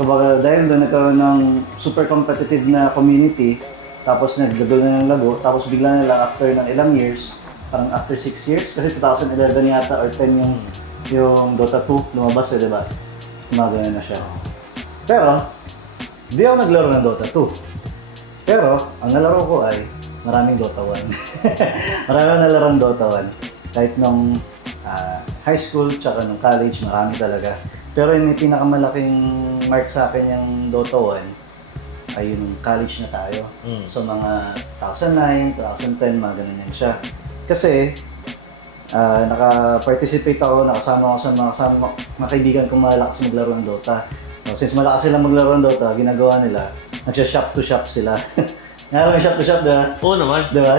Kumbaga, dahil doon nagkaroon ng super competitive na community, tapos nagdagulo na ng lago, tapos bigla na lang after ng ilang years, parang after 6 years, kasi 2011 yata or 10 yung Dota 2 lumabas di ba? Gumagana na siya. Pero, di ako naglaro ng Dota 2. Pero, ang nalaro ko ay maraming Dota 1. Maraming nalarang Dota 1. Kahit nung high school, tsaka nung college, marami talaga. Pero yung may pinakamalaking mark sa akin yung Dota 1 ay yung college na tayo. So mga 2009, 2010, mga ganun yan siya. Kasi naka-participate ako, nakasama ako sa mga kaibigan kong malakas maglaro ng Dota. So, since malakas sila maglaro ng Dota, ginagawa nila, nagsya-shop to shop sila. Nga may shop to shop, diba? Oo naman. Diba?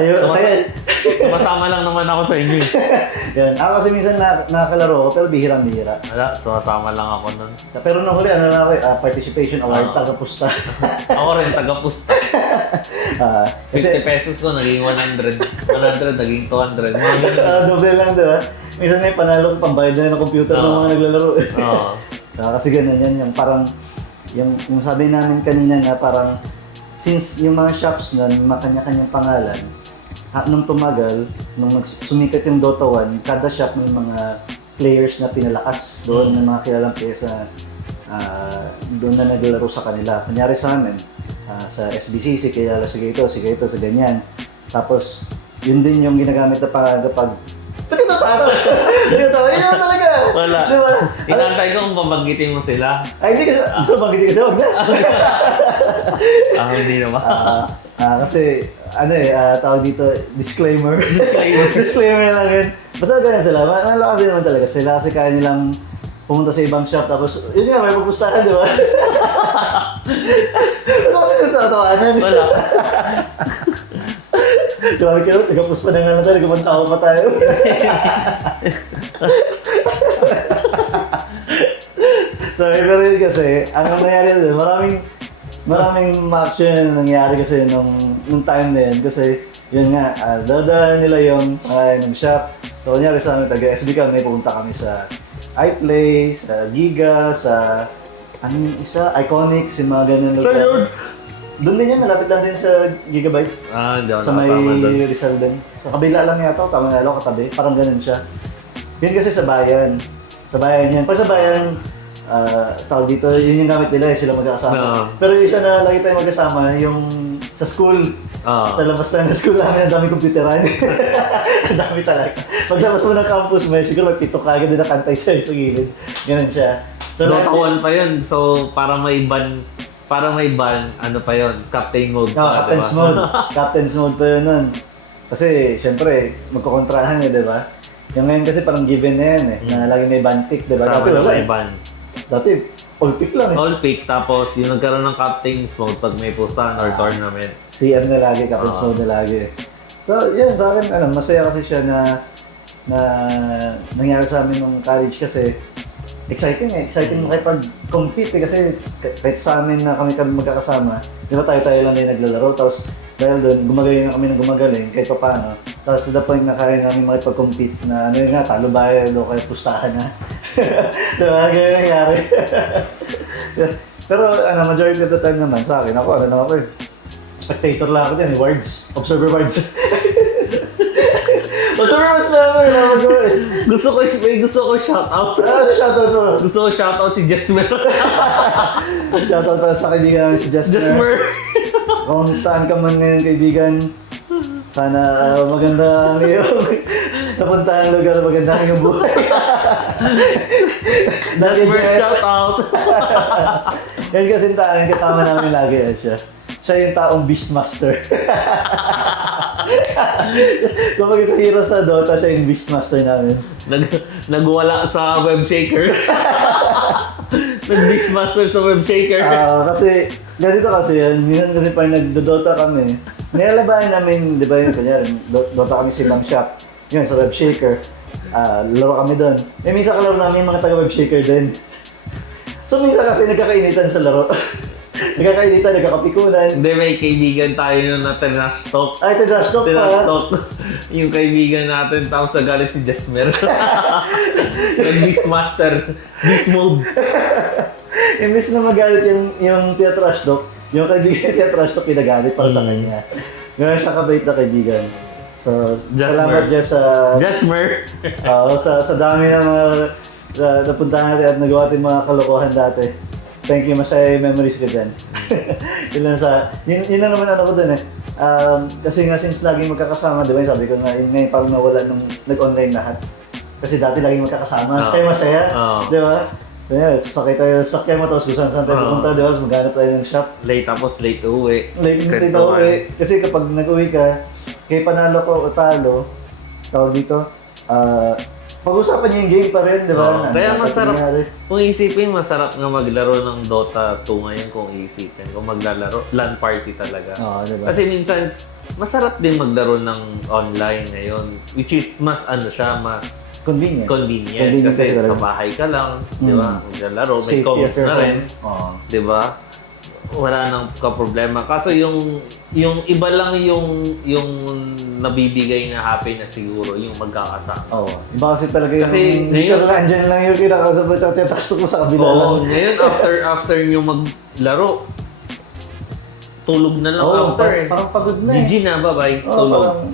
Sumasama lang naman ako sa inyo eh. Yan. Ako kasi minsan nakakalaro ako, pero bihirang-bihira. Wala, sumasama lang ako nun. Pero nung huli, ano na ako, participation award, taga-pusta. Ako rin, taga-pusta. 50 pesos ko, naging 100. 100, naging 200. Mga ganun. Doble lang, diba? Minsan may panalo ko, pambayad na ng computer ng mga naglalaro. Oo. Kasi ganun yan, yung parang, yung sabi namin kanina na parang, since yung mga shops nun, makanya-kanyang pangalan, nung tumagal, nung sumikat yung Dota 1, kada shop may mga players na pinalakas doon, ng mga kilalang players na doon na naglalaro sa kanila. Kunyari sa amin, sa SBCC, kilala sige ito, sa ganyan. Tapos, yun din yung ginagamit na pangalan kapag pati ito taro! Yun naman talaga! Wala. Diba? Inantay ko kung pabanggitin mo sila. Ay, hindi kasi, gusto banggitin kasi, wag na. Hindi naman. Kasi, tawag dito, disclaimer. Disclaimer lang yun. Basta ganyan sila, malakas din naman talaga sila kasi kaya nilang pumunta sa ibang shop tapos, yun nga, may pupustahan, di ba? Ano kasi natatawanan? Wala. Grabe kayo, taga-pusta na nga lang tayo, nagkamantawa pa tayo. So, pero yun kasi, ang nangyari doon, maraming action na nangyari kasi nung time na yun. Kasi, yun nga, dadaan nila yung ng shop. So, kunyari sa amin, taga-SB kami, pupunta kami sa iPlay, sa Giga, sa, ano yung isa, Iconics, yung mga ganun. Sir Lord! Doon din yan, malapit lang din sa Gigabyte. Hindi ako Sa may nakasama doon. Rizal din. Sa kabila lang yata, tama na lang, katabi. Parang ganun siya. Yun kasi sa bayan. Sa bayan yan. Pag sa bayan, tawag dito, yun yung gamit nila, sila magkakasama. No. Pero yung isa na lagi tayo magkasama, yung sa school. Sa labas tayo ng school namin, ang dami computeran. Ang dami talaga. Paglabas mo ng campus, may siguro magpito ka agad din nakantay sa'yo sa gilid. Ganun siya. So, Dota 1 pa yun. So, para may ban, ano pa yun, captain mode pa, Captain's diba? mode. Captain's mode pa yun nun. Kasi, syempre, magkukontrahan yun, di ba? Yung ngayon kasi parang given na yan eh, na lagi may ban pick, di ba? Kasama Dati na wala may eh. ban. Dati, all pick lang eh. All pick, tapos yung nagkaroon ng captain's mode pag may pustahan or tournament. CM na lagi, Captain's mode na lagi. So, yun, sa akin, masaya kasi siya na nangyari sa amin nung college kasi exciting makipag-compete eh, kasi kahit sa amin na kami magkakasama, di ba tayo lang din naglalaro, tapos dahil doon, gumagaling na kami ng gumagaling kahit pa paano, tapos to the point na kaya namin makipag-compete na ano yun nga, talo bayad o kaya pustahan na. Di ba? Ganyan nangyari. Pero majority of the time naman sa akin, ako spectator lang ako dyan, wards, observer wards. Observer wards lang ako, Gusto ko shoutout. Shoutout mo. Gusto ko shoutout si Jesmer. Shoutout pala sa kaibigan namin si Jesmer! Kung saan ka man ngayon kaibigan, sana maganda ang iyong napuntahan lugar, maganda ang iyong buhay. Jesmer, shoutout! Yan kasi tayo, kasama namin lagi siya. Siya yung taong Beastmaster. Kapag sa hero sa Dota, siya yung Beastmaster namin. Nagwala sa web shaker. Nag-Beastmaster sa web shaker. Kasi, ganito kasi yan. Minsan kasi pag nagdo-Dota kami, nilalabahan namin, di ba yun, kanyari, Dota kami sa ibang shop. Yun, sa web shaker. Laro kami doon. Minsan kalaro namin yung mga taga-web shaker din. So minsan kasi nagkakainitan sa laro. Nagkakainitan, nagkakapikunan. Hindi, may kaibigan tayo yun na trash talk. Ay, trash talk pa. Trash talk. Yung kaibigan natin, tapos nagalit si Jesmer. Nag-Beastmaster. Beast mode. Imbes na magalit yung Tia Trash Talk, yung kaibigan Tia Trash Talk pinagalit para sa kanya. Ganun siya kabait na kaibigan. So, salamat Jess sa... Jasmer! sa dami ng mga napuntahan natin at nagawa natin mga kalokohan dati. Thank you, masaya yung memories ko dyan. Yun lang naman ano ko dun eh. Kasi nga since laging magkakasama, di ba sabi ko nga, yun ngayon parang nawala nung nag-online lahat. Kasi dati laging magkakasama, kaya masaya, di ba? Kaya sasakay tayo sa sakyan mo, tapos kung saan tayo pupunta, di ba? Tapos maghanap tayo ng shop. Late tapos late uwi. Late na uwi. Kasi kapag nag-uwi ka, kay panalo ko o talo, tawag dito, pag-usapan niya yung game pa rin, di ba? Kaya masarap, kung isipin, masarap nga maglaro ng Dota 2 ngayon kung isipin. Kung maglalaro, LAN party talaga. Diba? Kasi minsan, masarap din maglaro ng online ngayon. Which is, mas ano siya, mas convenient. Kasi sa bahay ka lang, di ba? Maglalaro, may comms na rin. Di ba? Wala nang ka-problema. Kaso yung iba lang yung nabibigay na happiness siguro, yung magkakasama. Iba kasi talaga yung... Kasi ngayon, andyan lang yung kinakausap mo at text mo sa kabila lang. Ngayon after nyo maglaro, tulog na lang after. Parang pagod na GG na, bye-bye, tulog.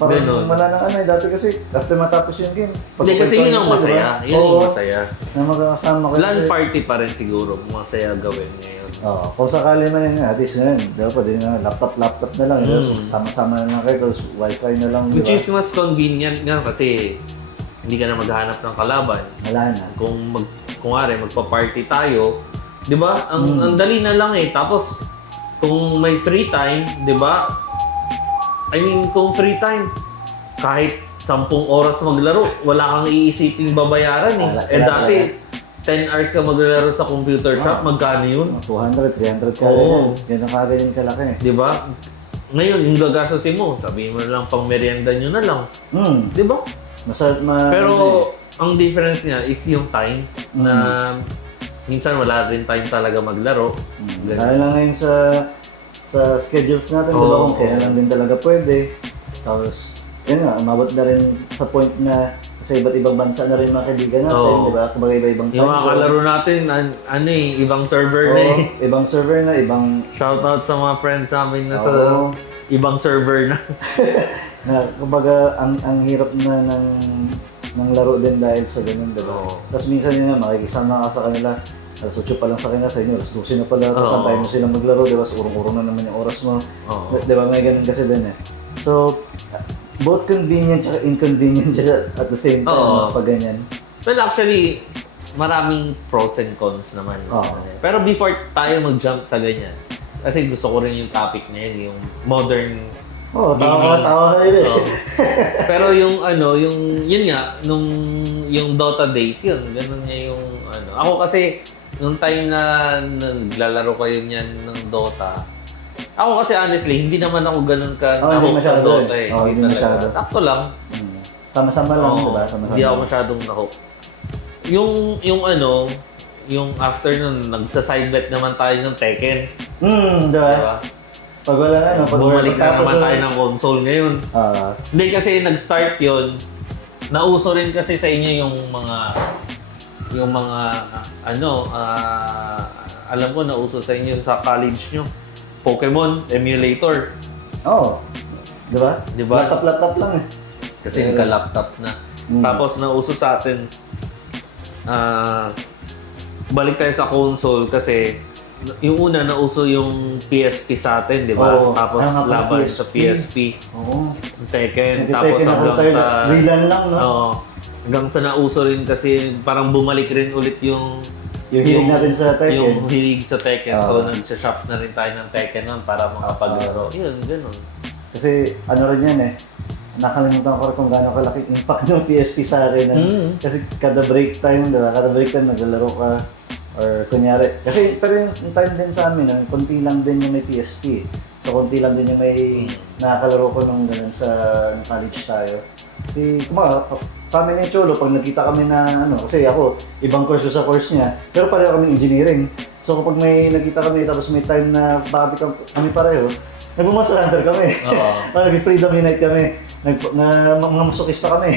Parang wala nang ano dati kasi after matapos yung game. Hindi kasi yun ang masaya. Yun ang masaya. Na magkakasama ko. LAN party pa rin siguro, masaya gawin ngayon. Kung sakali man yun, at least ngayon, dapat din na laptop na lang. Sama-sama na lang kayo, tapos wifi na lang. Which is mas convenient nga kasi hindi ka na maghahanap ng kalaban. Wala na. Kung magpa-party tayo, di ba? Ang dali na lang eh. Tapos, kung may free time, di ba? Kung free time, kahit 10 oras maglaro, wala kang iisiping babayaran eh. Dati, 10 hours ka maglalaro sa computer shop, magkano yun? 200, 300 ka rin. Yan ang kagayon kalaki. Di ba? Ngayon, yung gagastosin mo, sabihin mo na lang pang merienda nyo na lang. Di ba? Pero, ang difference niya is yung time na minsan wala rin time talaga maglaro. Dahil lang ngayon sa schedules natin, di ba? Kung kaya lang din talaga pwede. Tapos, yun nga, umabot na rin sa point na sa iba't ibang bansa na rin mga kaibigan natin, di ba? Kumbaga iba-ibang time zone. Yung mga kalaro natin, ibang server na eh. Ibang server na, ibang... Shoutout sa mga friends namin na sa ibang server na. Kumbaga, ang hirap na ng laro din dahil sa ganun, di ba? Tapos minsan yun nga, makikisama ka sa kanila. Alas 8 pa lang sa kanila, sa inyo, alas 12 na pala. Tapos ang time mo silang maglaro, di ba? So, urong-urong na naman yung oras mo. Di ba? May ganun kasi din eh. So, both convenient at inconvenient siya at the same time pag ganyan. Well, actually, maraming pros and cons naman. Pero before tayo mag-jump sa ganyan, kasi gusto ko rin yung topic na yun, yung modern tawa ka rin eh. Pero yung yun nga, yung Dota days, yun, ganun niya yung Ako kasi, nung time na naglalaro kayo niyan ng Dota, ako kasi honestly, hindi naman ako ganun ka na-hook sa Dota eh. Hindi masyado. Sakto lang. Sama-sama lang, di ba? Hindi ako masyadong na-hook. Yung after nun, nagsa-sidebet naman tayo ng Tekken. Di ba? Pag wala na, bumalik na naman tayo ng console ngayon. Hindi kasi nag-start yun, nauso rin kasi sa inyo yung mga alam ko nauso sa inyo sa college nyo. Pokemon emulator. Di ba? Laptop lang eh. Kasi nagka-laptop na. Tapos nauso sa atin, balik tayo sa console kasi yung una nauso yung PSP sa atin, di ba? Tapos laban sa PSP. Tekken. Tapos hanggang sa... Relan lang, no? Hanggang sa nauso rin kasi parang bumalik rin ulit yung hilig natin sa Tekken. Yung hilig sa Tekken. So, nag-shop na rin tayo ng Tekken nun para makapaglaro. Yun, ganun. Kasi rin yan eh. Nakalimutan ko rin kung gaano kalaki impact ng PSP sa akin. Kasi kada break time, diba? Kada break time naglalaro ka. Or kunyari. Kasi pero yung time din sa amin, konti lang din yung may PSP. So, konti lang din yung may nakakalaro ko nung ganun sa college tayo. Kasi, sa amin yung Cholo, pag nagkita kami na kasi ako, ibang course sa course niya, pero pareho kami engineering. So kapag may nagkita kami tapos may time na bakit kami pareho, nagmamaster hunter kami. Parang nag-freedom unite kami. Mga masokista kami.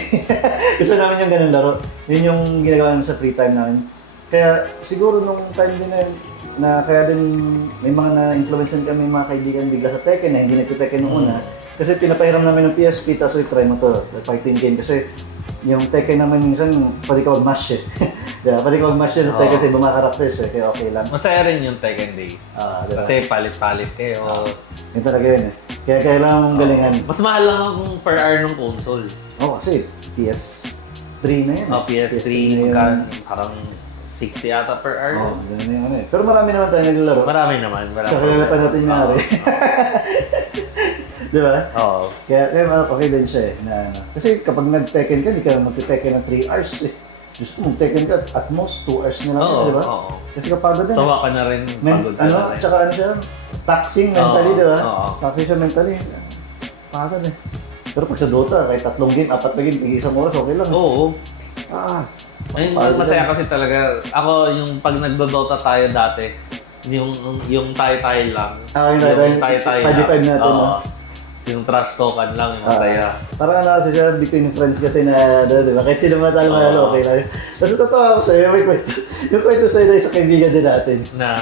Gusto namin yung ganun laro. Yun yung ginagawa namin sa free time namin. Kaya siguro nung time din na yun, na kaya din may mga na-influencean kami mga kaibigan bigla sa Tekken na hindi nagte-Tekken nung una. Kasi pinapahiram namin ng PSP, tapos try mo to, fighting game. Kasi yung Tekken naman minsan, pwede ka mag-mash eh. Diba? Pwede ka mag-mash yun sa Tekken kasi iba mga characters eh, kaya okay lang. Masaya rin yung Tekken days. Diba? Kasi palit-palit kayo. Yun talaga yun eh. Kaya kailangan mong galingan. Mas mahal lang ang per hour ng console. Kasi PS3 na yun. PS3, na yun. parang 60 yata per hour. Ganun yung ano eh. Pero marami naman tayo naglalaro. Marami naman. So, kilala pa natin yung nangyari. Di ba? Oo. Kaya okay din siya eh. Na, ano. Kasi kapag nag-Tekken ka, di ka mag-Tekken ng 3 hours eh. Just kung Tekken ka, at most 2 hours na lang Oo, yun, di ba? oo. Kasi kapagod din. Sawa ka na rin. Pagod ka na rin. Tsaka ano siya, taxing mentally, di ba? Oo. Taxing siya mentally. Pagod eh. Pero pag sa Dota, kahit 3 game, 4 na game, isang oras, okay lang. Oo. Pagod Masaya din. kasi talaga. Ako, yung pag nagdo-Dota tayo dati, yung tayo-tayo lang. Yung tayo-tayo. 5v5 natin, Oo. no? Yung trash talkan lang, yung masaya. Parang ano kasi siya, between friends kasi na, di ba? Kahit sino matalo manalo, okay lang. Kasi totoo ako sa'yo, may kwento. Yung kwento sa'yo na isang kaibigan din natin. Na,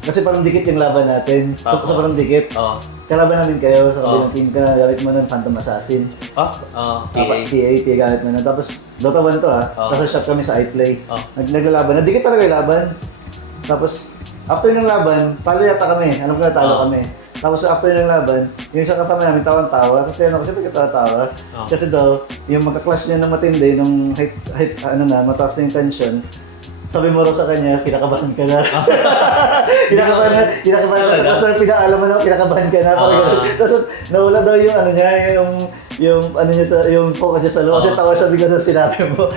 kasi parang dikit yung laban natin. So parang dikit. Oo. Kalaban namin kayo sa kabilang team ka, gamit mo nun Phantom Assassin. PA. PA gamit mo nun. Tapos, Dota 1 to ha. Tapos shot kami sa iPlay. Naglalaban. Nadikit talaga yung laban. Tapos, after ng laban, talo yata kami. Alam ko na talo kami. Tapos after ng laban, yung isang kasama namin tawan-tawa. Tapos kaya kasi bakit tawa-tawa? Kasi daw, yung magka-clash niya ng matindi, nung mataas na yung tension, sabi mo raw sa kanya, kinakabahan ka na. kinakabahan ka na. Tapos pinaalam mo na, kinakabahan ka na. Tapos nawala daw yung ano niya, yung focus niya sa loob. Kasi tawa siya bigla sa sinabi mo.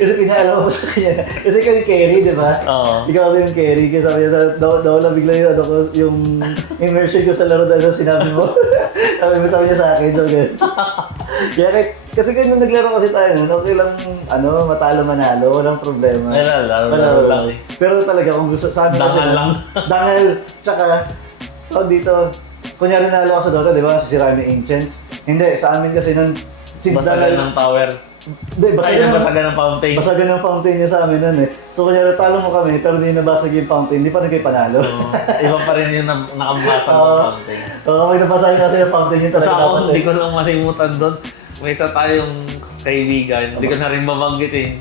Kasi pinaalam mo sa kanya. Kasi ikaw yung carry, di ba? Ikaw kasi yung carry. Kaya sabi niya, nawala bigla yung immersion ko sa laro dahil sa sinabi mo. sabi niya sa akin. So, kaya kasi kaya nung naglaro kasi tayo nun, okay lang matalo manalo, walang problema. Laro lang. Pero talaga kung gusto sa amin Dangal lang. Dangal, tsaka dito, kunyari nalo ako sa Dota, di ba? Sisirain mo yung Ancients. Hindi, sa amin kasi nun, Basagan ng tower. Hindi, basagan ng fountain. Basagan ng fountain niya sa amin nun eh. So kunyari talo mo kami, pero hindi nabasag yung fountain, hindi pa rin kayo panalo. Iba pa rin yung nakabasag ng fountain. May nabasag kasi yung fountain yung talaga Sa dapat ako, hindi ko lang malimutan doon. May isa tayong kaibigan, hindi ko na rin mabanggitin.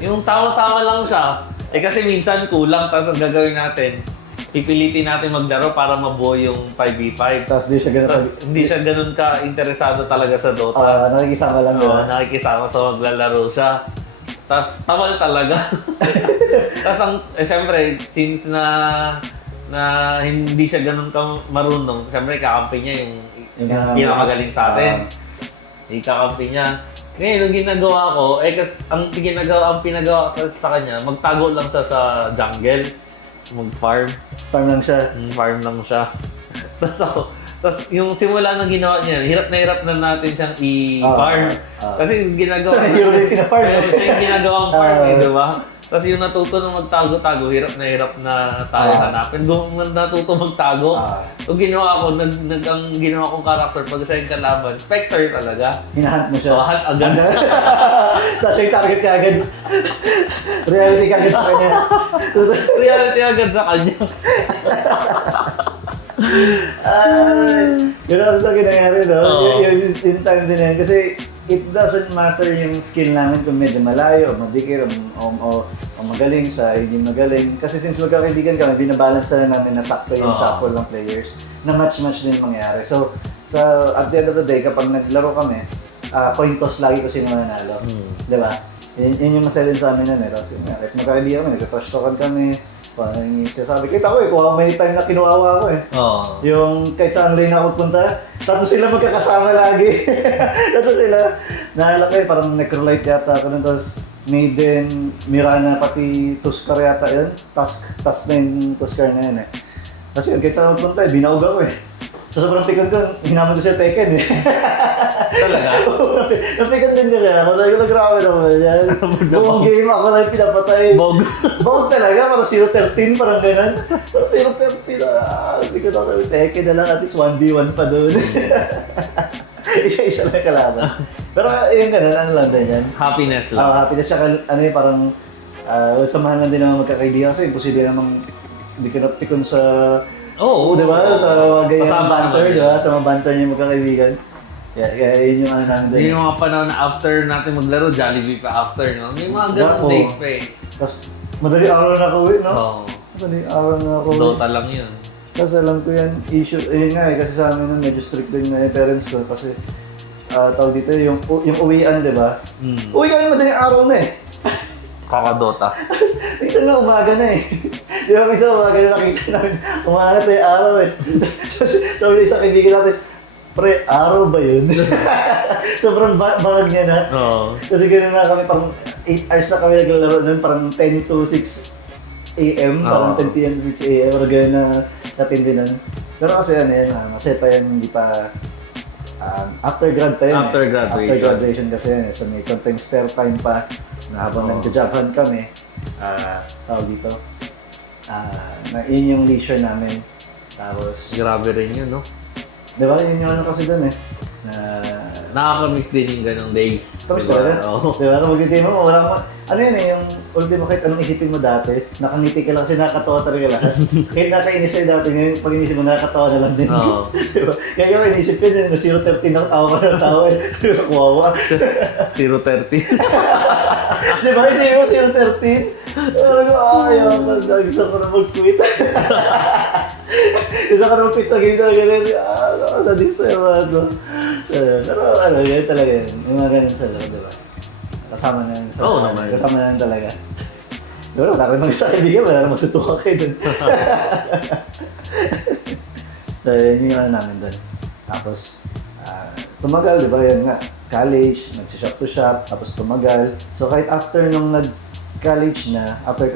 Yung sama-sama lang siya. Kasi minsan kulang, tapos ang gagawin natin, pipilitin natin maglaro para mabuo yung 5v5. Tapos hindi siya ganun ka-interesado talaga sa Dota. Nakikisama lang yun. Nakikisama, so maglalaro siya. Tapos tawal talaga. Tapos syempre, since na hindi siya ganun ka marunong, syempre kakampi niya yung pinakamagaling sa atin. Ikakampi niya. Ngayon, ang ginagawa ko, kasi ang pinagawa ko sa kanya, magtago lang siya sa jungle. Mag-farm. Farm lang siya. Farm lang siya. Tapos yung simula ng ginawa niya, hirap na natin siyang i-farm. Kasi yung ginagawa siya yung ginagawang farm, di ba? Tapos yung natuto ng magtago-tago, hirap na tayo hanapin. Kung natuto magtago, yung ginawa ko, ang ginawa kong character, pag siya yung kalaban, Spectre talaga. Hinahunt mo siya. Hunt agad. Tapos siya yung target ka agad. Reality ka agad sa kanya. Reality agad sa kanya. Yun kasi ito ginayari, no? Yung time din yan. Kasi it doesn't matter yung skill namin kung medyo malayo, o madikit, o magaling sa hindi magaling. Kasi since magkakaibigan kami, binabalance na namin na sakto yung shuffle ng players na match-match din mangyari. So, at the end of the day, kapag naglaro kami, coin toss lagi ko sino mananalo. Di ba? Yun yung masaya din sa amin nun eh. Tapos kahit magkakaibigan kami, nag-trash talkan kami. Paano yung sinasabi? Kita ko eh, kung may time na kinuhawa ko eh. Yung kahit saan lane ako punta, tatlo sila magkakasama lagi. Tatlo sila. Nahalak eh, parang Necrolite yata ako nun. Tapos Maiden, Mirana, pati Tuskar yata yun. Task na yung Tuskar na yun eh. Tapos yun, kahit saan ako punta eh, binaog ako eh. So sobrang pikon ko, hinaman ko siya Tekken eh. Talaga? Napikon din ko siya. Masabi ko na grabe naman yan. Buong game ako lang pinapatay. Bog talaga, parang 0-13, parang ganun. Parang 0-13, sabi ko na sabi, Tekken na lang, at least 1v1 pa doon. Isa-isa lang kalaban. Pero yung ganun, ano lang din yan? Happiness lang. Happiness siya, ano yung parang, samahan lang din naman magkakaibigan kasi imposible namang hindi ka napikon sa Oo, di ba? Sa mga ganyan Kasama banter, naman di ba? Sa mga banter niya magkakaibigan. Kaya yun yung ano namin doon. Yung mga panahon na after natin maglaro, Jollibee pa after, no? May mga ganun Nako. days pa eh. Tapos, madali araw na ako no? Oo. Madali araw na ako Dota lang yun. Kasi alam ko yan, issue, yun nga kasi sa amin nun, medyo strict din na yung parents ko kasi tawag dito, yung uwian, di ba? Uwi kami madaling araw na eh. Kaka-Dota. Minsan na umaga na eh. Di ba, minsan umaga na nakita namin, umaga na yung araw eh. Tapos sabi na isang kaibigan natin, pre, araw ba yun? Sobrang bangag niya na. Oo. Kasi gano'n na kami, parang 8 hours na kami naglalaro nun, parang 10 to 6 AM, parang 10 PM to 6 AM, parang gano'n na katindi nun. Pero kasi ano yan, masaya pa yan, hindi pa, after grad pa yan After graduation. After graduation kasi yan so may konting spare time pa na habang nagja-jobhan kami, tawag dito, na yun yung leisure namin. Tapos, Grabe rin yun, no? di ba, yun yung ano kasi dun eh, na Nakaka-miss din yung ganong days. tapos Diba? talaga, Oo. di ba, kung magtitimo mo, wala ka, ano yun eh, yung ultimo kahit anong isipin mo dati, nakangiti ka lang kasi nakakatawa talaga lahat. Kahit nakainis sa'yo dati, ngayon pag inisip mo, nakakatawa na lang din. Oo. Di ba? Kaya yung inisip ko na 0-13 ako, tawa ka ng tawa eh. Kawawa. 0-30. Di ba, isipin mo 0-13? Sabi ko, ayaw ka, gusto ko na mag-quit. Gusto ko na mag-quit sa game talaga kasi, na-destroy mo ano. Pero ano, yun talaga yun. Yung mga ganun sa laro, di ba? Kasama na yun sa Oo naman. Kasama na yun talaga. Di ba, wala ka rin sa kaibigan, wala na magsutukan kayo dun. So, yun yung ano namin dun. Tapos, tumagal, di ba, yun nga. College, nag-shop to shop, tapos tumagal. So, kahit after nung nag-college na, after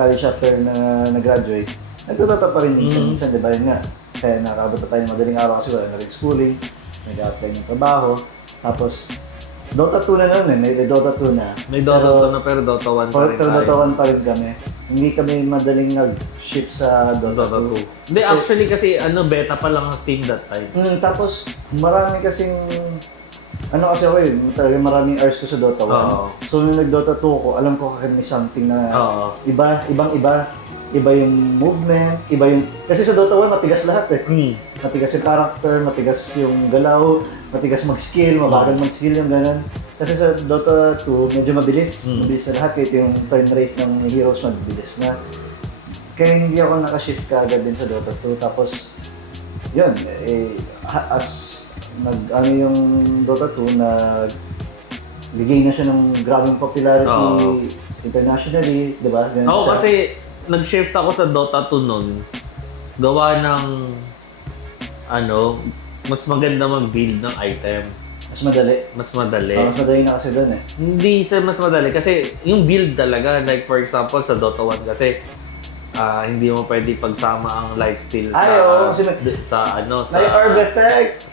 na nag-graduate, nagtutota pa rin minsan, di ba, yun nga. Kaya nakakabot na tayo ng madaling araw kasi wala na rin schooling, nag-apply ng trabaho, tapos Dota 2 na nun eh, may Dota 2 na. May Dota 2 na pero Dota 1 pa rin Pero tayo. Dota 1 pa rin kami. Hindi kami madaling nag-shift sa Dota 2. Hindi, actually kasi beta pa lang ang Steam that time. Tapos marami kasing, ano kasi ako talagang maraming hours ko sa Dota 1. Oo. So nung nag-Dota 2 ko, alam ko may something na Oo. ibang-iba. Iba yung movement, iba yung... Kasi sa Dota 1, matigas lahat eh. Matigas yung character, matigas yung galaw, matigas mag-skill, mabagal mag-skill yung ganun. Kasi sa Dota 2, medyo mabilis. Mabilis na lahat, kahit yung turn rate ng heroes mabilis na. Kaya hindi ako nakashift kaagad din sa Dota 2. Tapos, yun, as yung Dota 2, bigay na siya ng grabing popularity internationally, di ba? Ganun Ako siya. kasi nag-shift ako sa Dota 2 nun. Gawa ng mas maganda mag-build ng item. Mas madali. Mas madali. Mas madali na kasi doon eh. Hindi sa mas madali kasi yung build talaga, like for example sa Dota 1 kasi hindi mo pwede pagsama ang lifesteal Ay, oo, kasi sa may orb effect!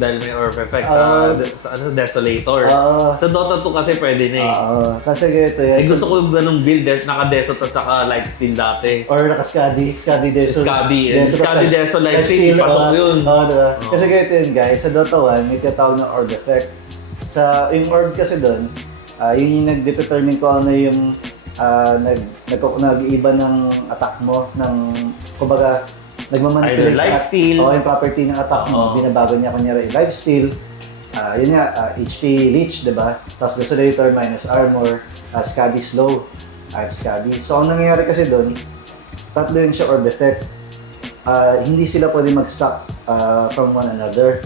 dahil may orb effect sa Desolator. Sa Dota 2 kasi pwede na eh. Kasi ganito yan. Gusto ko yung ganung build, naka-Deso tas naka-lifesteal dati. Or naka-Skadi Deso. Skadi Deso lifesteal, pasok yun. Diba? Kasi ganito yun guys, sa Dota 1 may tinatawag na orb effect. Yung orb kasi doon, yun yung nag-determine ko ano yung nag-iiba ng attack mo, kumbaga, nagmamanipulate. Either lifesteal. Yung property ng attack mo, binabago niya kunyari yung lifesteal. Yun nga, HP Leech, diba? Tapos Desolator minus Armor, Skadi Slow, Skadi. So, ang nangyayari kasi doon, tatlo yun siya orb effect. Hindi sila pwede mag-stack from one another.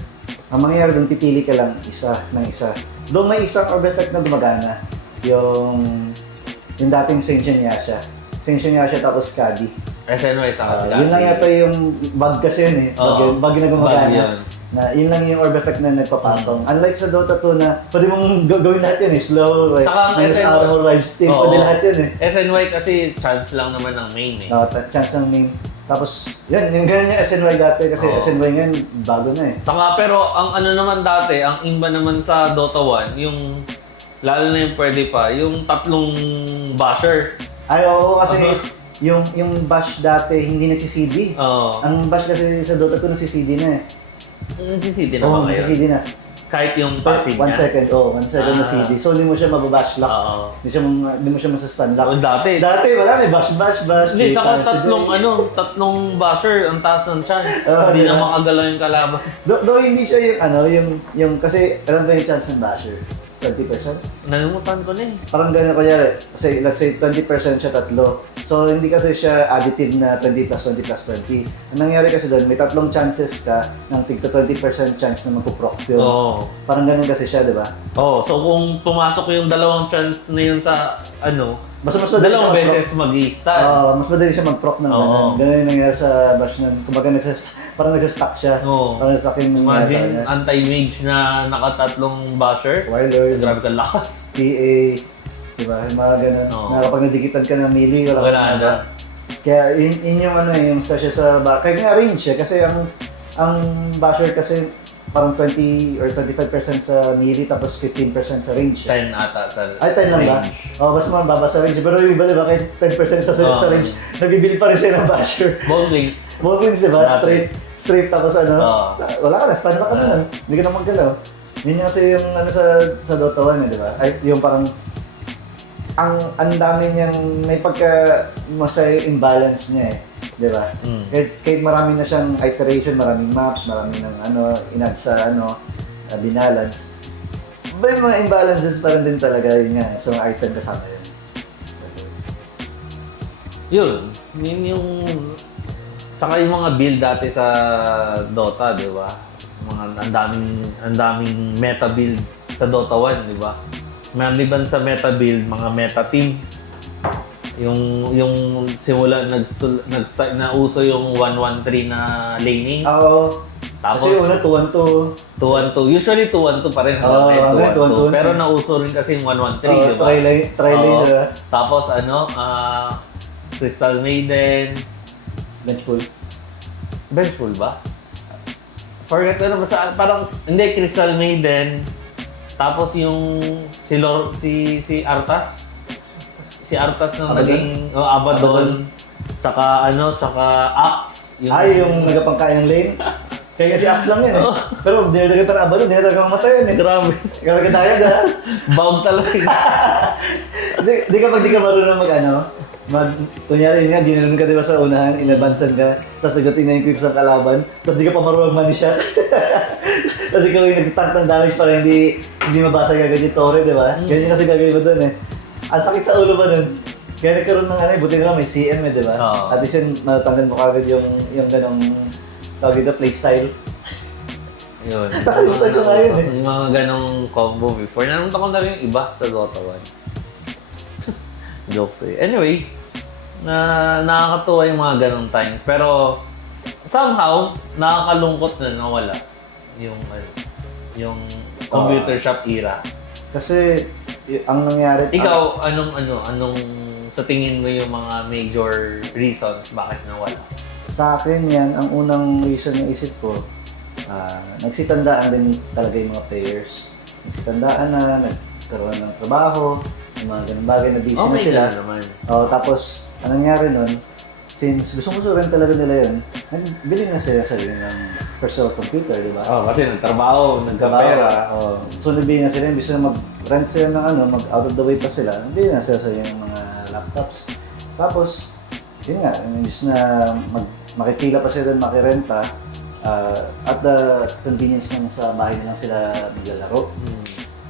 Ang mangyayari doon, pipili ka lang isa ng isa. Doon may isang orb effect na gumagana. Yung dating Sentient Yasha. Sentient Yasha tapos Skadi. SNY saka Skadi. Yun lang yata yung bug kasi yun eh. Bug na gumagana. Yun lang yung orb effect na nagpapatong. Unlike sa Dota 2 na pwede mong gawin lahat yun eh. Slow, minus armor, lifesteal, pwede lahat yun eh. SNY kasi chance lang naman ng main eh. Chance ng main. Tapos, yan, yung ganyan yung SNY dati kasi SNY ngayon, bago na eh. Saka pero ang naman dati, ang imba naman sa Dota 1, yung lalo na yung pwede pa, yung tatlong basher. Ay, oo, kasi yung bash dati hindi nagsi-CD. Ang bash kasi sa Dota 2 nagsi-CD na eh. Nagsisidi na ba ngayon? Nagsi-CD na. Kahit yung passing 1 second, 1 second na Ah. CD. So, hindi mo siya mababash lock. Oo. Hindi mo siya masastun lock. Dati. Dati, wala na, bash. Hindi, May saka time tatlong basher, ang taas ng chance. Oo, Hindi diba? na makagalaw yung kalaban. Though hindi siya yung kasi, alam ba yung chance ng basher? 20%? Nalimutan ko na eh. Parang gano'n kunyari, kasi let's say 20% siya tatlo. So, hindi kasi siya additive na 20 plus 20 plus 20. Ang nangyari kasi doon, may tatlong chances ka ng tigto 20% chance na magpuproc yun. Oo. Parang gano'n kasi siya, di ba? Oh, so kung pumasok yung dalawang chance na yun sa Basta mas madali dalawang siya mag-proc. beses mag-i-stand. Mas madali siya mag-proc ng Oo. gano'n. Gano'n yung nangyari sa bash nun. Kumbaga, parang nagsastuck siya. Oo. Parang nagsastuck yung nangyari sa Imagine, kanya. anti-mage na nakatatlong basher. Warlord, Grabe ka lakas. PA, di ba? Yung mga gano'n. Oo. Na kapag nadikitan ka ng melee, wala Wala kang na. nada. Kaya yun yung yung special sa kaya nga range kasi ang basher kasi parang 20 or 25% sa melee tapos 15% sa range. 10 ata sa Ay, 10 lang ba? range. Mas mababa sa range. Pero yung iba, diba, kahit 10% sa range, nabibili pa rin siya ng basher. Ball weights. Ball wins, diba? Dati. Straight tapos wala ka na, stand na ka na. Hindi ka na maggalaw. Yun yung kasi yung sa Dota 1, diba? Ay, yung parang ang dami niyang may masay imbalance niya eh, 'di ba? Kahit marami na siyang iteration, maraming maps, marami ng inad sa binalance. May mga imbalances pa rin din talaga yun nga, so item kasama yun. Yun yung saka yung mga build dati sa Dota, 'di ba? Mga ang daming meta build sa Dota 1, 'di ba? Maliban sa meta build, mga meta team. Yung simula nag-start na uso yung 1-1-3 na laning. Oo. Tapos Kasi una 2-1-2. 2-1-2. Usually 2-1-2 pa rin. hanggang 2-1-2. Pero nauso rin kasi yung 1-1-3, di ba? Tri-lane, Oo. diba? Tapos Crystal Maiden. Benchful. Benchful ba? Forget ko na basta parang hindi Crystal Maiden. Tapos yung si Artas. Si Artas na Abaddon? naging Abaddon. Tsaka Axe. Yung nagapangkain ng lane. Kaya kasi act lang yan eh. Pero dinadagat na Abaddon, hindi na talaga mamatay yan eh. Grabe. Grabe ka tayo ha. Bawag talaga. Di ka marunong kunyari yun nga, ginanon ka diba sa unahan, in-advancean ka, tapos nagdating na yung quips ng kalaban, tapos di ka pa marunong money shot. Tapos ikaw yung nag-tank ng damage para hindi mabasa agad yung Torre, di ba? Ganyan kasi gagawin mo dun eh. Ang sakit sa ulo ba dun? Kaya nagkaroon ng buti na lang may CM eh, di ba? Oo. At least yun, matatanggan mo kagad yung ganong tawag dito, playstyle. Yun. Nakalimutan ko nga yun eh. Yung mga ganong combo before. Nanunta ko na rin yung iba sa Dota 1. Jokes eh. Anyway, nakakatuwa yung mga ganong times. Pero somehow, nakakalungkot na nawala yung computer shop era. Kasi ang nangyari... Ikaw, anong sa tingin mo yung mga major reasons bakit nawala? Sa akin yan, ang unang reason na isip ko, nagsitandaan din talaga yung mga players. Nagsitandaan na, nagkaroon ng trabaho, yung mga ganun bagay na busy na sila. Okay naman. Tapos, anong nangyari nun, since gusto rin talaga nila yun, bilhin na sila sarili ng personal computer, di ba? Kasi nagtrabaho, nagkapera. So, nabili na sila, imbis na mag-rent sila ng mag-out of the way pa sila, nabili na sila sa ng mga laptops. Tapos, yun nga, imbis na makikila pa sila doon, makirenta, at the convenience ng sa bahay na lang sila maglalaro.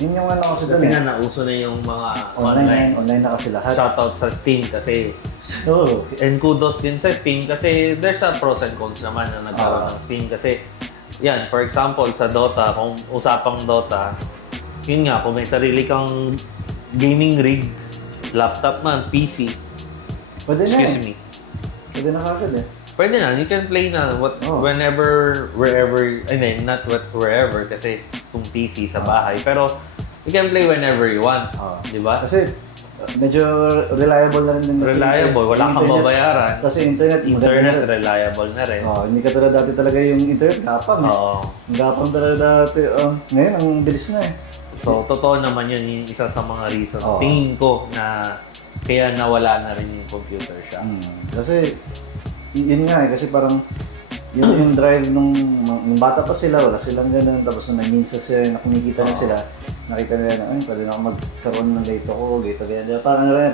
Yun yung kasi doon Kasi nga nauso na yung mga online na kasi lahat. Shoutout sa Steam kasi and kudos din sa Steam kasi there's a pros and cons naman na nagkaroon ng Steam kasi yan, for example sa Dota, kung usapang Dota, yun nga, kung may sarili kang gaming rig, laptop man, PC, Pwede na excuse eh. me, Pwede na kagad eh. pwede na, you can play na whenever, wherever, not wherever kasi kung PC sa bahay, pero you can play whenever you want, di ba? Kasi medyo reliable na rin din. Reliable, wala kang babayaran. Kasi internet Reliable na rin. hindi ka talaga dati talaga yung internet, gapang eh. Ang gapang talaga dati. Ngayon, ang bilis na eh. So, totoo naman yun, yung isa sa mga reasons. Oo. Tingin ko na kaya nawala na rin yung computer shop. Kasi, yun nga eh, kasi parang yung drive nung bata pa sila, wala silang ganun. Tapos nung may minsan sila na kumikita na sila, nakita nila na, ay, pwede na ako magkaroon ng ganito ko, ganito, ganito. Parang ano rin,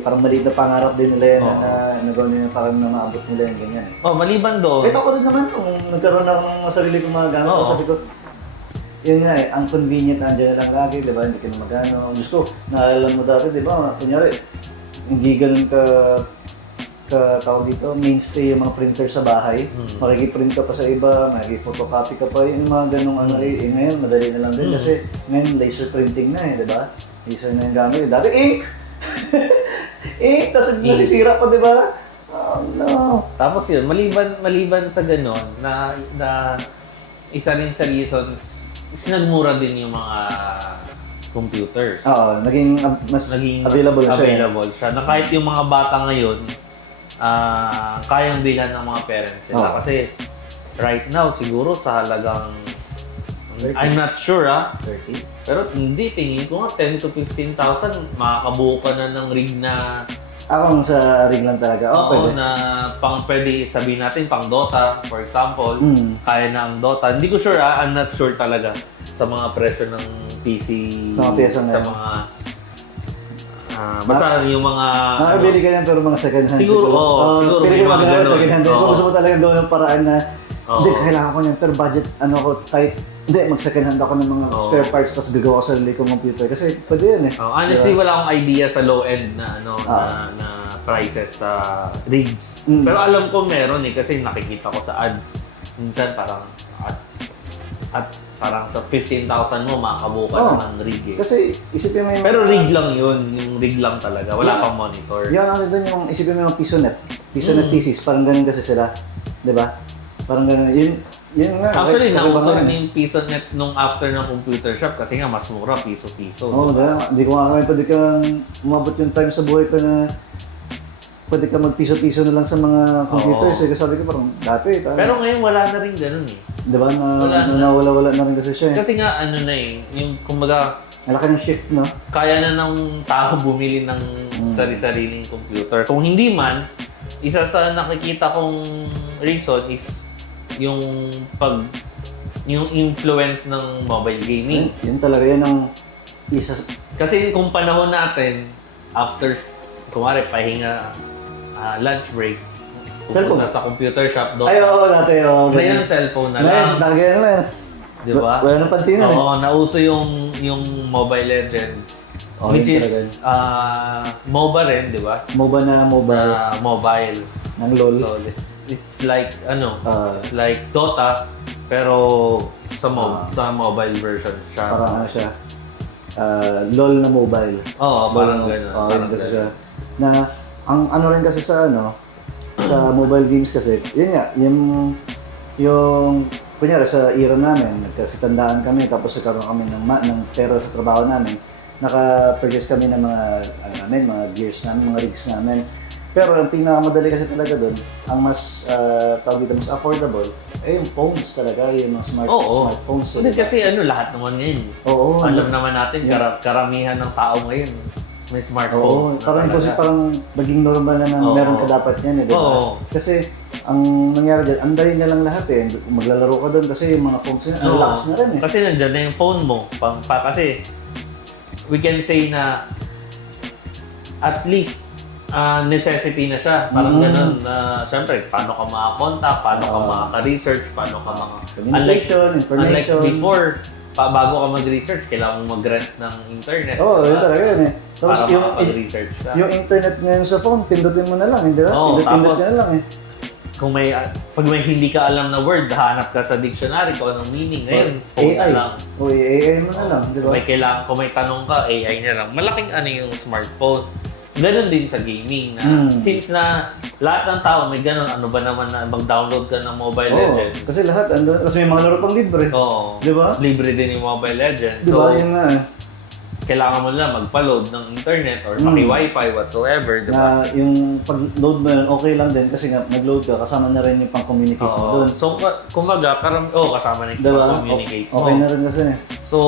parang maliit na pangarap din nila yan na nagawa nila, parang na maabot nila yung ganyan. Maliban doon. Kahit ako rin naman, kung nagkaroon ako ng sarili kong mga gamit, sabi ko, yun nga ang convenient, nandiyan na lang lagi, di ba? Hindi ka na magano. Diyos ko, naalala mo dati, di ba? Kunyari, hindi ganun tawag dito, mainstay yung mga printer sa bahay. Makikiprint ka pa sa iba, makikipotocopy ka pa, yung mga ganung ano ngayon, madali na lang din kasi ngayon laser printing na di ba? Laser na yung gamit. Dati ink! Ink! Tapos nasisira pa, di ba? Oh no! Tapos yun, maliban sa ganon, na isa rin sa reasons, is nagmura din yung mga computers. Oo, naging mas available siya. Na kahit yung mga bata ngayon, kayang bilhan ng mga parents nila. Kasi right now, siguro sa halagang, 30. I'm not sure 30. pero hindi, tingin ko nga 10 to 15,000, makakabuo ka na ng rig na Ako sa ring lang talaga. Pwede. na pwede sabihin natin pang Dota, for example, kaya na ang Dota. Hindi ko sure I'm not sure talaga sa mga presyo ng PC, Sa mga pyesa sa ngayon. mga basta yung mga Nakabili ka yan pero mga second hand. Siguro, siguro Pili may ka mga magkano ganun. second hand. Kung gusto mo talaga gawin ng paraan na, hindi, kailangan ko niyan, pero budget, ko, tight. Hindi, mag-second hand ako ng mga spare parts, tapos gagawa ko sa sarili kong computer. Kasi pwede yan honestly, wala akong idea sa low end na na prices sa rigs. Pero alam ko meron kasi nakikita ko sa ads. Minsan parang at parang sa 15,000 mo makakabuo ka na ng rig Kasi isipin mo yung... Pero rig lang yun, yung rig lang talaga. Wala pang monitor. Yung doon yung isipin mo yung PisoNet. PisoNet thesis, parang ganun kasi sila. Di ba? Parang ganun. Yun nga. Actually, nauso rin yung PisoNet nung after ng computer shop kasi nga mas mura, piso-piso. Hindi ko nga pwede kang umabot yung time sa buhay ko na pwede ka mag-piso-piso na lang sa mga computers. Kasi sabi ko parang dati. Pero ngayon wala na rin ganun Di ba? Nawala-wala na rin kasi siya. Kasi nga yung kumbaga, malaki ng shift, no? kaya na ng tao bumili ng sari-sariling computer. Kung hindi man, isa sa nakikita kong reason is yung influence ng mobile gaming. Yun talaga yan ang isa. Kasi kung panahon natin, after, kumari, pahinga, lunch break, pupunta sa computer shop doon. Ay, oo, dati. Ngayon, cellphone na lang. Nakagaya na lang. Di ba? Wala nang pansinan nauso yung Mobile Legends. Which is, MOBA rin, di ba? MOBA na mobile. Mobile. Ng LOL. So, it's like, it's like Dota, pero sa mobile version siya. Parang siya. LOL na mobile. Parang gano'n. Yun kasi siya. Na, ang ano rin kasi sa sa mobile games kasi, yun nga, yung kunyari sa era namin, nagkasitandaan kami, tapos nagkaroon kami ng pera sa trabaho namin, naka-purchase kami ng mga gears namin, mga rigs namin. Pero ang pinakamadali kasi talaga doon, ang mas, tawag dito, mas affordable, yung phones talaga, yung mga smartphones. Hindi kasi lahat naman ngayon. Alam naman natin, karamihan ng tao ngayon may smartphones. Parang naging normal na meron ka dapat yan Kasi ang nangyari dyan, andayin na lang lahat maglalaro ka doon kasi yung mga phones na unlocks na rin Kasi nandiyan na yung phone mo. Kasi we can say na at least necessity na siya. Parang ganun na syempre, paano ka makakontak, paano ka makaka-research, paano ka communication, information. Unlike before, bago ka mag-research, kailangan mo mag-rent ng internet. Yun talaga yun Tapos para makapag-research ka. Yung internet ngayon sa phone, pindutin mo na lang, hindi ba? Pindot na lang Kung pag may hindi ka alam na word, hanap ka sa dictionary kung anong meaning. Ngayon, phone AI. na lang. AI mo na lang, di ba? Kung may tanong ka, AI na lang. Malaking yung smartphone. Ganon din sa gaming na since na lahat ng tao may ganon, ano ba naman na mag-download ka ng Mobile Legends. Kasi lahat andun, kasi may mga laro pang libre. Di ba? Libre din yung Mobile Legends. Di ba? Yun nga kailangan mo lang magpa-load ng internet or maki-wifi whatsoever, di ba? Na yung pag-load mo yun, okay lang din kasi nga nag-load ka, kasama na rin yung pang-communicate mo doon. So, kumbaga, kasama na yung pang-communicate mo. Okay na rin kasi So,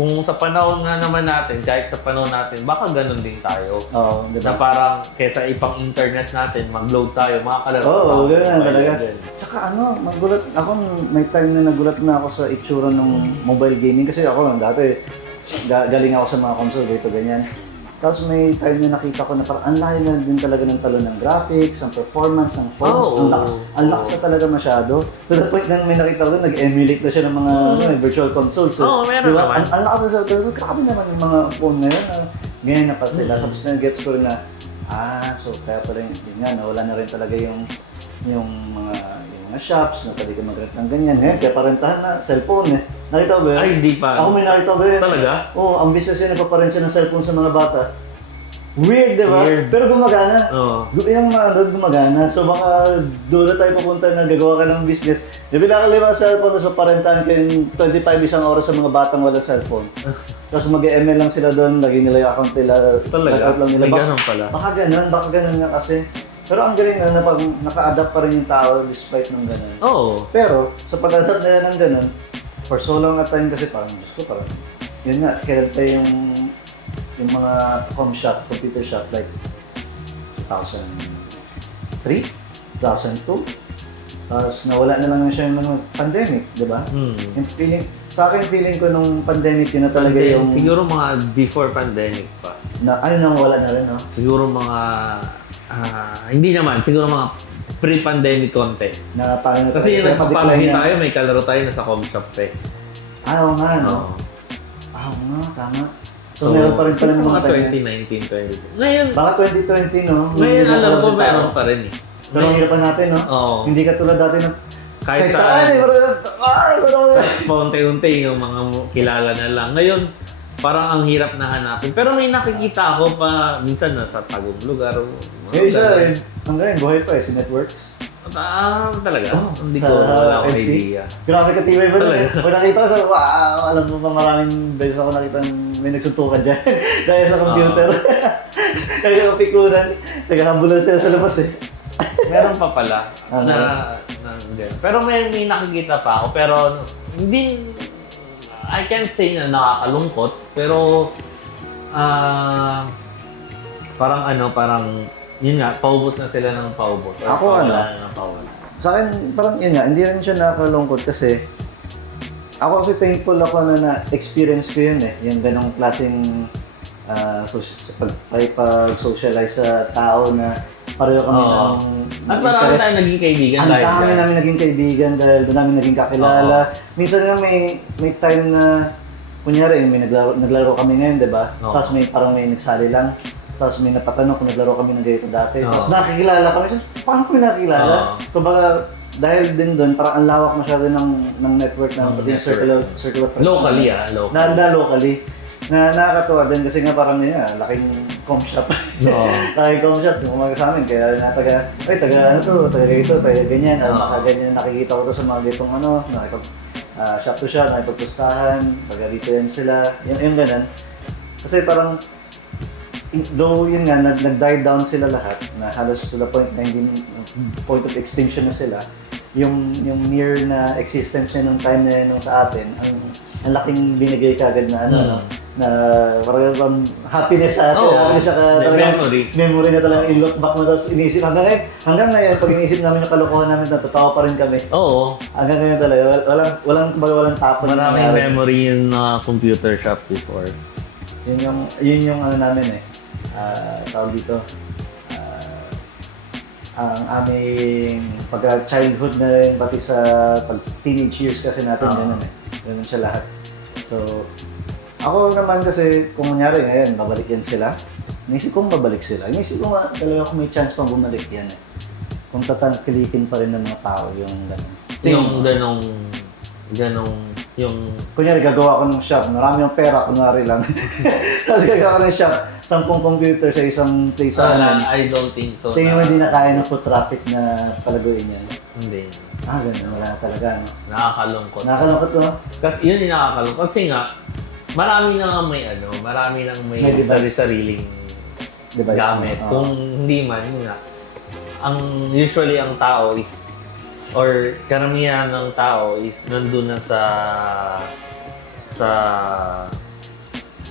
kung sa panahon nga naman natin, kahit sa panahon natin, baka ganun din tayo. Oo, di Na ba? parang kesa ipang internet natin, mag-load tayo, makakalaro. Oo, tayo. ganun talaga. Ganun. Saka magulat ako, may time na nagulat na ako sa itsura ng mobile gaming kasi ako dati galing ako sa mga console, dito ganyan. Tapos may time na nakita ko na parang ang layo na din talaga ng talo ng graphics, ng performance, ng phones. Oo. Ang lakas na talaga masyado. To the point na may nakita ko doon, nag-emulate na siya ng mga virtual consoles. Oo, meron Diba? naman. Ang lakas na siya. So, grabe naman yung mga phone na yun. Ganyan na pa sila. Tapos na-gets ko rin na, so kaya pala yun nga, nawala na rin talaga yung mga shops na pwede ka mag-rent ng ganyan. Ngayon, kaya parentahan na, cellphone eh. Nakita mo ba yun? Ay, hindi pa. Ako may nakita ba yun? Talaga? Oo, ang business yun, nagpaparent siya ng cellphone sa mga bata. Weird, di ba? Weird. Pero gumagana. Oo. Yung mga gumagana. So baka doon na tayo pupunta na gagawa ka ng business. Nabila ka lima cellphone, tapos paparentahan ka yung 25 isang oras sa mga batang wala cellphone. Tapos mag-ML lang sila doon, lagay nila yung account nila. Talaga? log out lang nila. May ganun pala. Baka ganun nga kasi. Pero ang galing na pag naka-adapt pa rin yung tao despite ng ganun. Oo. Pero sa pag-adapt nila ng ganun, for so long a time kasi parang Diyos ko, parang yun nga, kailan pa yung mga computer shop like 2003, 2002. Tapos nawala na lang siya yung pandemic, di ba? Yung sa akin feeling ko nung pandemic yun na talaga yung Siguro mga before pandemic pa. na nang wala na rin, no? Siguro mga, hindi naman, siguro mga pre-pandemic konti. Na parang Kasi yung siya nagpa-PUBG pa-decline na- tayo, may kalaro tayo na sa com shop eh. Oo nga, no? Oo. Oo nga, tama. So, meron pa rin pala ng mga mga time. 2019, 2020. Ngayon, Baka 2020, no? ngayon Hindi na alam ko tao. meron pa rin eh. Pero ang hirapan natin, no? Oo. Hindi ka tulad dati na Kahit saan, saan, saan ako? paunti-unti yung mga kilala na lang. Ngayon, parang ang hirap na hanapin. Pero may nakikita ako pa, minsan nasa tagong lugar. Yung isa, ang galing, buhay pa eh, si Networks. Talaga? Oh, Hindi sa ko, wala akong NC? idea. Grabe ka tibay ba? Talaga? Pag nakita ko sa, alam mo ba maraming beses ako nakita may nagsuntukan dyan dahil sa computer. Dahil sa kapikunan, naghahambulan sila sa labas eh. Meron pa pala Ah, na ganun. Pero may nakikita pa ako. Pero hindi, I can't say na nakakalungkot. Pero parang yun nga, paubos na sila ng paubos. Or Ako, pawala na ng pawala. Sa akin, parang yun nga, hindi rin siya nakakalungkot kasi ako kasi thankful ako na na-experience ko yun eh. Yung ganong klaseng pag-socialize sa tao na pareho kami Oo. ng At marami tayong naging kaibigan Ang dahil dami dyan. namin naging kaibigan dahil doon namin naging kakilala. Minsan nga may time na, kunyari, may naglaro kami ngayon, di ba? Oo. Tapos parang may nagsali lang. Tapos may napatanong kung naglaro kami ng ganito dati. Oo. Tapos nakikilala kami. So, paano kami nakikilala? Oo. Kumbaga, dahil din doon, parang ang lawak masyado ng network ng pati network. circle of friends. Locally locally. Na locally. Na nakakatuwa din kasi nga parang yun, laking com shop. Oo. Laking com shop, yung umaga sa amin. Kaya na taga ano to, taga ganito, taga ganyan. Oo. Baka ganyan nakikita ko to sa mga gitong shop to shop, nakipagpustahan, taga dito yan sila. Yung ganun. Kasi parang though yun nga, nag-die down sila lahat, na halos to the point na hindi, point of extinction na sila, yung mere na existence niya nung time na yun nung sa atin, ang laking binigay kagad na no, na parang happiness sa atin, happiness sa memory na talagang i-look back mo, tapos inisip hanggang ngayon, pag inisip namin yung kalokohan namin, natatawa pa rin kami. Oo. Hanggang ngayon talaga, walang tapon. Maraming memory yung computer shop before. Yun yung ano namin eh. Tawag dito, ang aming pag-childhood na rin, pati sa pag-teenage years kasi natin, ganun siya lahat. So, ako naman kasi, kung nangyari ngayon, babalik yan sila, inisip kong babalik sila. Inisip ko nga talaga kung may chance pang bumalik yan eh. Kung tatangkilikin pa rin ng mga tao yung ganun. Yung Kunyari, gagawa ko ng shop, marami yung pera, kunwari lang. Tapos gagawa ko ng shop, 10 computer sa isang place sa amin. I don't think so. Tingin mo hindi na kaya ng foot traffic na palaguin yan? Hindi. Ganun, wala talaga, no? Nakakalungkot. Nakakalungkot, no? Kasi yun yung nakakalungkot. Kasi nga, marami nang may May device. sariling Device. gamit. Kung hindi man, yun nga. Usually ang tao is, or karamihan ng tao is nandun na sa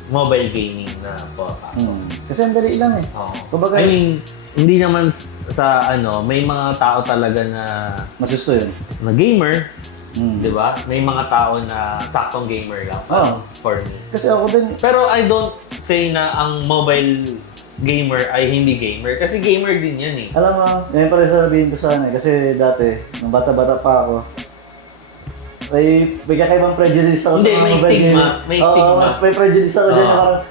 mobile gaming na papasok. Kasi ang dali lang eh. Oo. Kumbaga, I mean, hindi naman sa may mga tao talaga na masusto yun. gamer, Mm. 'di ba? May mga tao na saktong gamer lang for me. Kasi ako din, Pero I don't say na ang mobile gamer ay hindi gamer kasi gamer din 'yan eh. alam mo, yan pala sasabihin ko sana eh. Kasi dati, nung bata-bata pa ako, may kakaibang prejudice ako Hindi, sa mga may mobile stigma. gaming. May Oo, stigma. may prejudice ako dyan na Oo. parang,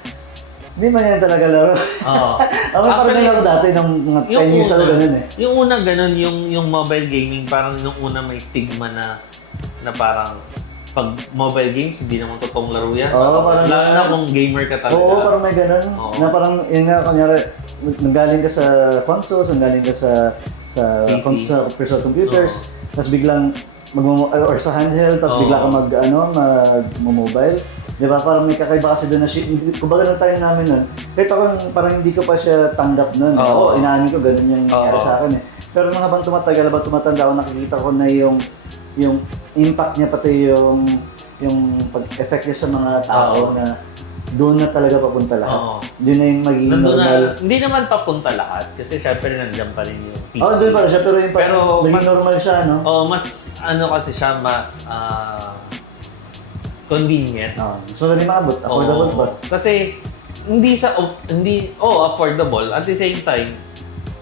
hindi man yan talaga laro. Oo. Ako parang Actually, ako dati, nung mga 10 years ago ganun eh. Yung una ganun, yung mobile gaming, parang yung una may stigma na parang pag mobile games, hindi naman totoong laro yan. Oo, parang lalo na kung gamer ka talaga. Oo, parang may ganun. Oo. Na parang, yun nga, kunyari, nanggaling ka sa consoles, nanggaling ka sa PC. sa personal computers, tapos biglang or sa handheld, tapos Oo. bigla ka mag-mobile. Di ba? Parang may kakaiba kasi doon na kumbaga nung time namin nun, kahit ako parang hindi ko pa siya tanggap nun. Oo. Ako, inaamin ko, ganun yung nangyari Oo. sa akin eh. Pero nung habang tumatagal, habang tumatanda ako, nakikita ko na yung impact niya, pati yung pag-effect niya sa mga tao Oo. na doon na talaga papunta lahat. Oo. Doon na yung magiging Nandun normal. na, hindi naman papunta lahat kasi syempre nandiyan pa rin yung PC. Oo, doon pala siya, pero yung Pero naging mas- normal siya, no? Mas kasi siya, mas convenient. So, hindi maabot. Affordable Oo. ba? Kasi affordable. At the same time,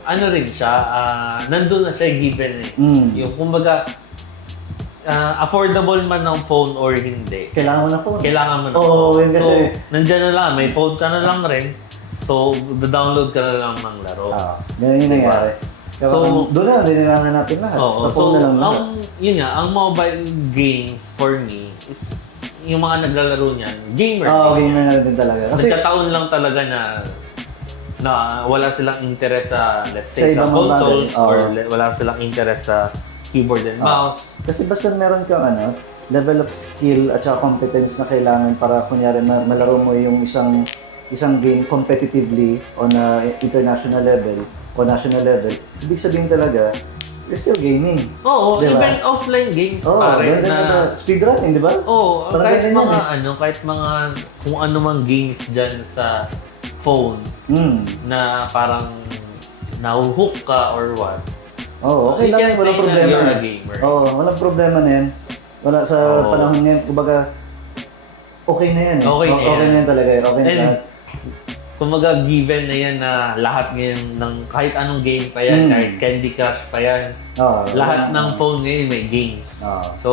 ano rin siya, nandun na siya given eh. Yung kumbaga, affordable man ng phone or hindi. Kailangan mo na phone. Kailangan mo na Oo, phone. yun kasi. So, nandyan na lang, may phone ka na lang rin. So, download ka na lang ng laro. Ganun yung Diba? nangyari. Kaya So, parang doon na, nilalangan natin lahat. Oo, Sa phone na lang lahat. yun nga, ang mobile games for me is yung mga naglalaro niyan, gamer. Oo, gamer na din talaga. Kasi, Nagkataon lang talaga na wala silang interest sa, let's Sa say, sa ibang mga consoles bagay. Oo. or wala silang interest sa keyboard and mouse. kasi basta meron kang level of skill at saka competence na kailangan para kunyari malaro mo yung isang game competitively on a international level o national level, ibig sabihin talaga, you're still gaming. Oo, Diba? even offline games Oo, pare ganun na speedrunning, di ba? Oo, Parang kahit ganyan mga yan kahit mga kung ano mang games diyan sa phone na parang nahuhook ka or what. Oo, okay You lang, can walang say na problema. you're a gamer. Oo, walang problema na yan. Wala sa Oo. panahon ngayon, kumbaga, okay na yan. Okay na Okay yan. na yan talaga. Okay na And, lahat. kumbaga given na yan na lahat ngayon ng kahit anong game pa yan, kahit Candy Crush pa yan, Oo, lahat wala. ng phone ngayon may games. Oo. So,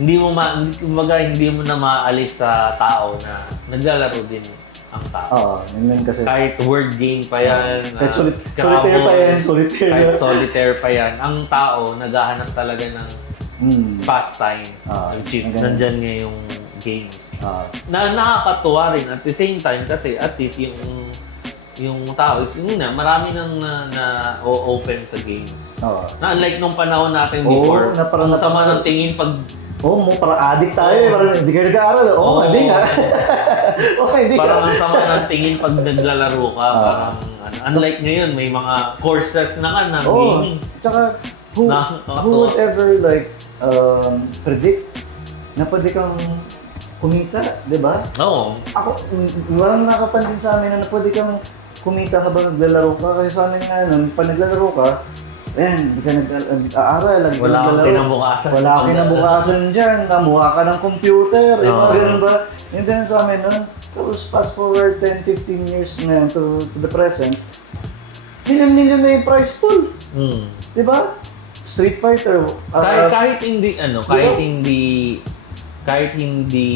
hindi mo na maaalis sa tao na naglalaro din ang tao. Oo, yun kasi. Kahit word game pa yan, Kahit solitaire pa yan, solitaire. kahit solitaire pa yan, ang tao naghahanap talaga ng pastime, which is ang ganun. nandyan nga yung games. Oo. Na nakakatuwa rin at the same time kasi at least yung tao is yun na marami nang na open sa games. Oo. Na unlike nung panahon natin Oo, before, na parang ang sama napaka- ng tingin pag Oo, parang addict tayo eh. Parang hindi kayo nag-aaral. Oo, hindi nga. Okay, hindi parang ka. ang sama ng tingin pag naglalaro ka, parang unlike ngayon may mga courses na nga ng Oo. gaming. Tsaka, who would ever predict na pwede kang kumita, di ba? Oo. Ako, walang nakapansin sa amin na pwede kang kumita habang naglalaro ka. Kasi sa amin nga nun, pag naglalaro ka, hindi ka nag-aaral, Wala kang kinabukasan. Wala kang kinabukasan dyan, namuha ka ng computer, Oo. ganun ba? Yun din sa amin nun. Tapos fast forward 10-15 years na to the present, million na yung prize pool. Di ba? Street Fighter. Kahit hindi kahit hindi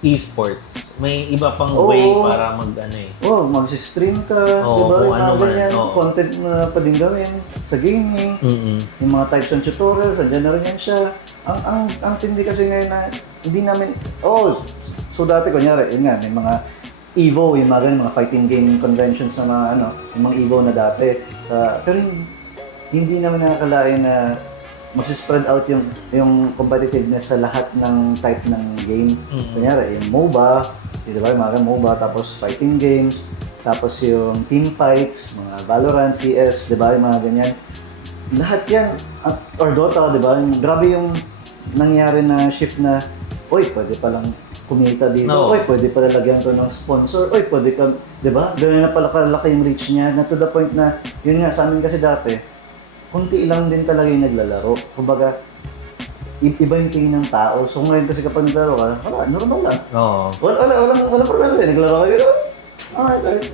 esports, may iba pang way para Mag-stream ka, Oo, di ba? kung Yung ano mga man, ganyan, oo. content na pwedeng gawin sa gaming, yung mga types ng tutorials, andyan na rin yan siya. Ang tindi kasi ngayon na hindi namin, so dati kunyari, yun nga, may mga EVO, yung mga ganun, mga fighting game conventions na mga yung mga EVO na dati. Pero hindi naman nakakalain na magsispread out yung competitiveness sa lahat ng type ng game. Kunyari, yung MOBA, di ba? Yung mga MOBA, tapos fighting games, tapos yung team fights, mga Valorant, CS, di ba? Yung mga ganyan. Lahat yan, or Dota, di ba? Grabe yung nangyari na shift na, pwede palang kumita dito. No. Oy, pwede pala lagyan to ng sponsor. Oy, pwede ka, di ba? Ganun na pala kalaki yung reach niya. Na to the point na, yun nga, sa amin kasi dati, kunti lang din talaga yung naglalaro. Kumbaga, iba yung tingin ng tao. So ngayon kasi kapag naglaro ka, wala, normal lang. Oo. Walang problema sa'yo. Naglaro kayo.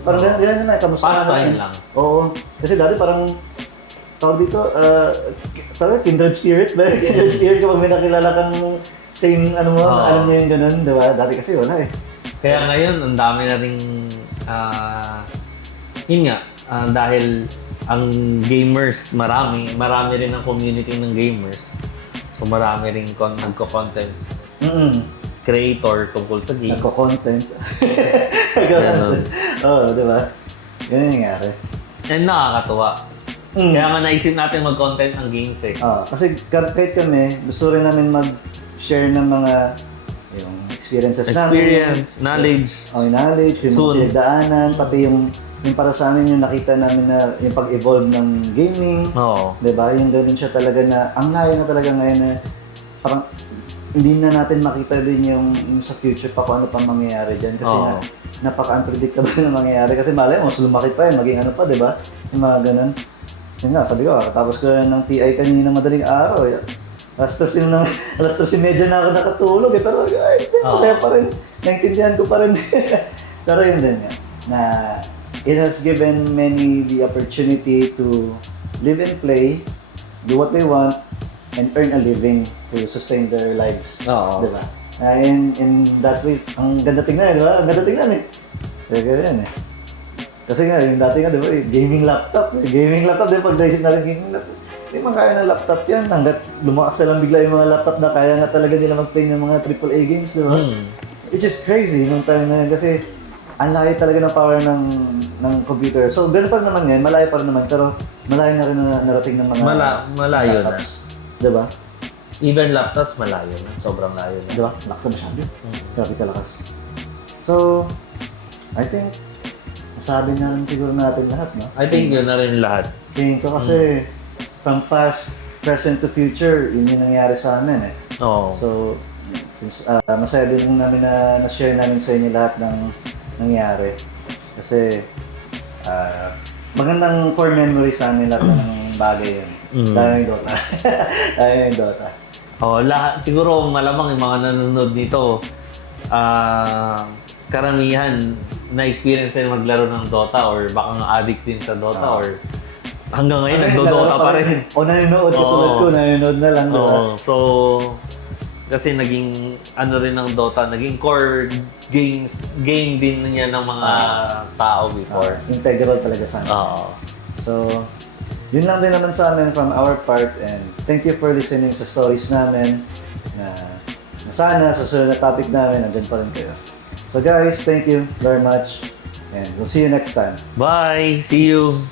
Parang ganyan na, kamusta Pastime lang. Oo. Kasi dati parang, tawag dito, talaga kindred spirit ba? Kindred spirit kapag may nakilala kang same, ano mo, Oo. alam niya yung ganun, di ba? Dati kasi wala eh. Kaya ngayon, ang dami na rin, yun nga, dahil ang gamers, marami rin ang community ng gamers. So marami rin nagko-content creator tungkol sa games. Nagko-content. Ganun. Oo, di ba? Ganun yung nangyari. And nakakatuwa. Kaya nga naisip natin mag-content ng games eh. Kasi kahit kami, gusto rin namin mag-share ng mga yung experiences Experience, namin. knowledge. Yung knowledge, yung Soon. pinagdaanan, pati yung para sa amin yung nakita namin na yung pag-evolve ng gaming. Oo. Diba? Yung ganun siya talaga na, ang layo na talaga ngayon na parang hindi na natin makita din yung sa future pa kung ano pang mangyayari dyan. Kasi Oo. napaka-unpredictable na mangyayari. Kasi malay mo, mas lumaki pa yun, maging ano pa, diba? Yung mga ganun. Yun nga, sabi ko, katapos ko ng TI kanina madaling araw. Alas 3:30 na ako nakatulog eh. Pero guys, masaya pa rin. Naintindihan ko pa rin. Pero yun din nga, na it has given many the opportunity to live and play, do what they want, and earn a living to sustain their lives. Oo. Diba? In that way, ang ganda tingnan eh, di ba? Ang ganda tingnan eh. Kaya yan eh. Kasi nga, yung dati nga, di ba, gaming laptop. Gaming laptop, di ba, pag naisip natin gaming laptop, hindi man kaya ng laptop yan. Hanggat lumakas na lang bigla yung mga laptop na kaya nga talaga nila mag-play ng mga AAA games, di ba? Which is crazy nung time na yun kasi ang layo talaga ng power ng computer. So, gano'n pa rin naman ngayon, malayo pa rin naman, pero malayo na rin na narating ng mga Malayo na. laptops. Diba? Even laptops, malayo na. Sobrang layo na. Diba? Lakas na masyado. Grabe kalakas. So, I think, nasabi na rin siguro natin lahat, no? I think yun na rin lahat. Tingin ko kasi, from past, present to future, yun yung nangyari sa amin eh. Oo. So, since masaya din namin na na-share namin sa inyo lahat ng nangyari. Kasi magandang core memory sa amin lahat ng bagay yun. Dahil yung Dota. Dahil yung Dota. Lahat, siguro malamang yung mga nanonood nito, karamihan na-experience na maglaro ng Dota or baka nga addict din sa Dota or hanggang ngayon nagdo-Dota pa rin. O nanonood katulad ko, nanonood na lang. Diba? So, kasi naging ano rin ng Dota, naging core game din niya ng mga tao before. Integral talaga sa amin. So, yun lang din naman sa amin from our part and thank you for listening sa stories namin na sana sa susunod na topic namin, nandyan pa rin kayo. So guys, thank you very much and we'll see you next time. Bye! See you!